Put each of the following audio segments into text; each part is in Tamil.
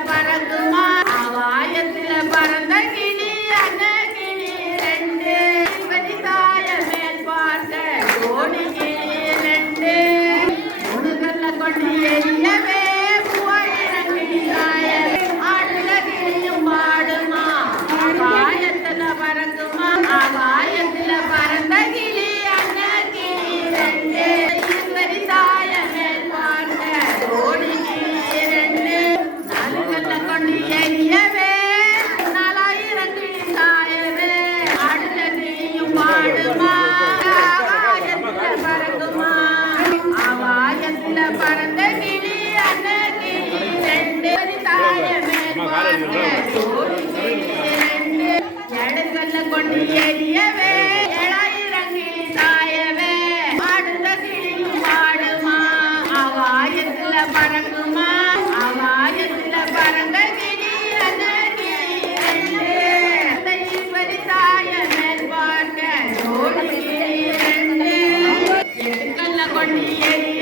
para Gama கிளி ரெண்டு எட்டுக்கல்ல கொண்டு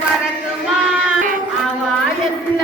பறக்குமா? அவ ஆயத்துல